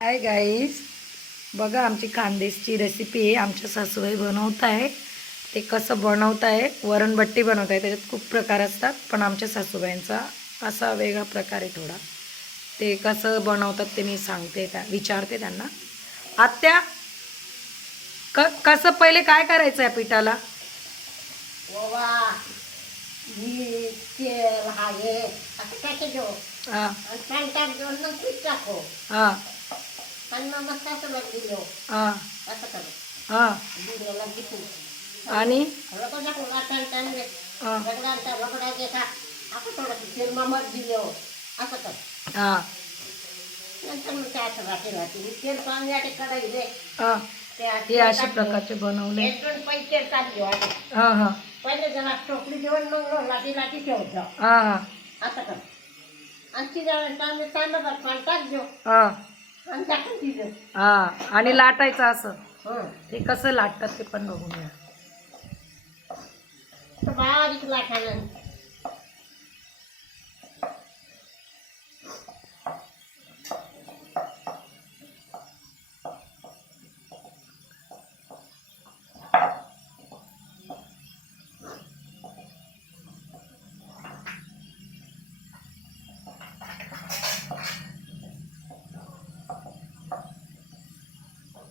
Hi guys, बघा आमची खानदेशची recipe आहे. आमच्या सासूबाई बनवत आहे. ते कसं बनवत आहे, वरणबट्टी बनवत आहे. त्याच्यात खूप प्रकार असतात, पण आमच्या सासूबाईंचा असा वेगळा प्रकार आहे थोडा. ते कसं बनवतात ते मी सांगते, विचारते त्यांना. आत्या, कसं पहिले काय करायचं आहे पिठाला? ओवा मीठ तेल आहे असं टाकायचो हां आणि छान टाकून मग पीठ टाको हां आणि मग मस्त असं बघ दिलो हां असं करू हां दिलेला दिसू आणि रगडा टाकून छान छान हां रगडा घ्यायचा असं थोडंसं तेल मग दिलो असं कर हां नंतर मग त्या असं राहते तेल पाणी आटे कढाईले हां त्या हे अशा प्रकारचे बनवले. एक दोन पै तेल टाकले हां हां पहिले जरा टोपली जेवण मग लाटी लाटी ठेवतो हां हां असं कर आणि चांगलं तांदळात पाणी टाकजो हां आणि टाकून दिलं हां आणि लाटायचं असं. हं ते कसं लाटतात ते पण बघूया. तर बारीक लाटायला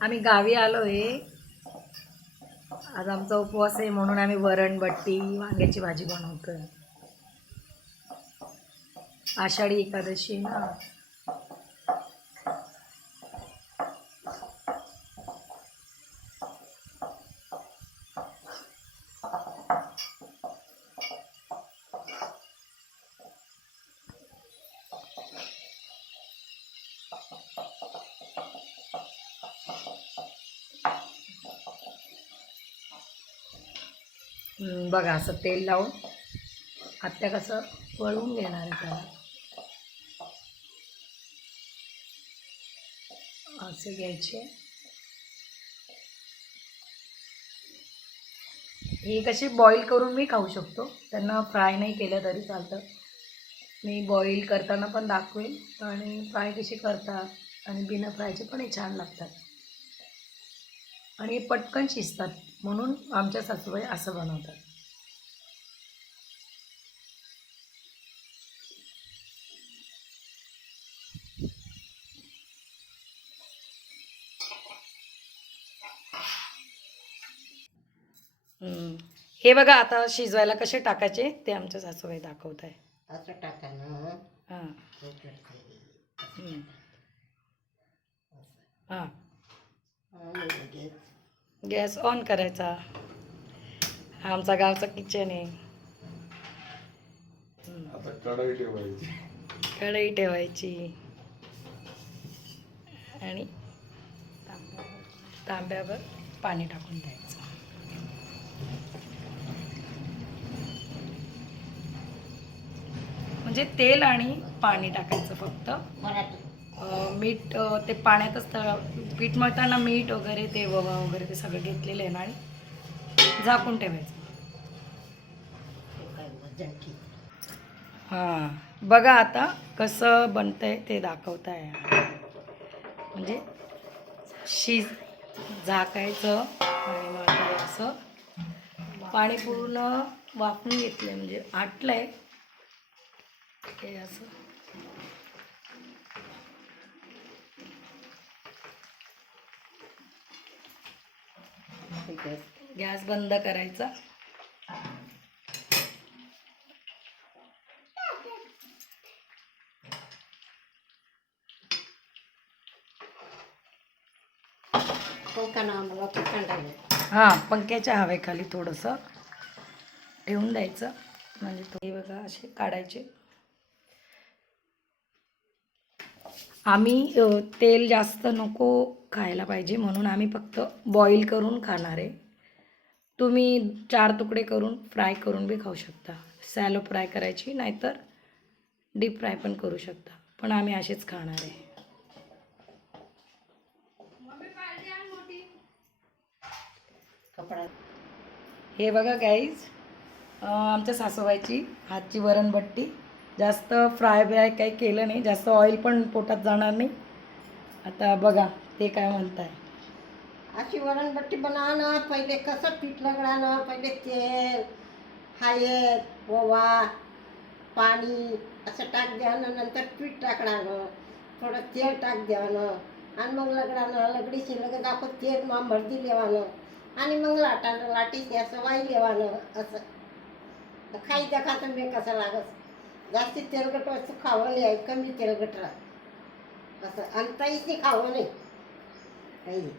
आम्ही गावी आलो आहे. आज आमचा उपवास आहे म्हणून आम्ही वरणबट्टी वांग्याची भाजी बनवतोय. आषाढी एकादशी ना. बघा असं तेल लावून आत्या कसं वळवून घेणार आहे त्याला. असे घ्यायचे. हे कसे बॉईल करून मी खाऊ शकतो, त्यांना फ्राय नाही केलं तरी चालतं. मी बॉईल करताना पण दाखवेल आणि फ्राय कसे करतात आणि बिना फ्रायचे पण हे छान लागतात आणि हे पटकन शिजतात म्हणून आमच्या सासूबाई असं बनवतात. हे बघा आता शिजवायला कसे टाकायचे ते आमच्या सासूबाई दाखवत आहे. असं टाकायला हां हां गॅस ऑन करायचा. हा आमचा गावचा किचन आहे. आता कढई ठेवायची. कढई ठेवायची आणि तांब्यावर पाणी टाकून द्यायचं. म्हणजे तेल आणि पाणी टाकायचं फक्त. मराठी मीठ ते पाण्यातच पीठ मळताना मीठ वगैरे ते ववा वगैरे ते सगळं घेतलेलं आहे ना आणि झाकून ठेवायचं. काय वजन की हां बघा आता कसं बनतंय ते दाखवत आहे. म्हणजे झाकायचं आणि मग ते असं पाणी पूर्ण वाफून घेतलंय म्हणजे आटलंय हे असं. गॅस बंद करायचा. हां पंख्याच्या हवेखाली थोडंसं ठेवून द्यायचं म्हणजे हे बघा असे काढायचे. आम्ही तेल जास्त नको खायला पाहिजे म्हणून आम्ही फक्त बॉईल करून खाणार आहे. तुम्ही 4 तुकडे करून फ्राय करून बी खाऊ शकता. सॅलो फ्राय करायची नाहीतर डीप फ्राय पण करू शकता, पण आम्ही असेच खाणार आहे. हे बघा गाईज आमच्या सासूबाईची हातची वरणबट्टी. जास्त फ्राय काही केलं नाही, जास्त ऑइल पण पोटात जाणार नाही आता बघा ते काय म्हणताय. अशी वरणबट्टी बनवा ना. पहिले कसं पीठ रगडानं, पहिले तेल, हळद, ओवा, पाणी असं टाक द्यावं, नंतर पीठ टाकडानं, थोडं तेल टाक द्यावं आणि मग लगडानं लगडीशी लगत आपण तेल भरती लेवानं आणि मग लाटानं लाटीशी असं वाई लेवानं. असं खाई देखाचं मी कसं लागत. जास्ती तेलकट वस्तू खावं नाही, कमी तेलकट राह असं आणि ताईच खावं नाही काही.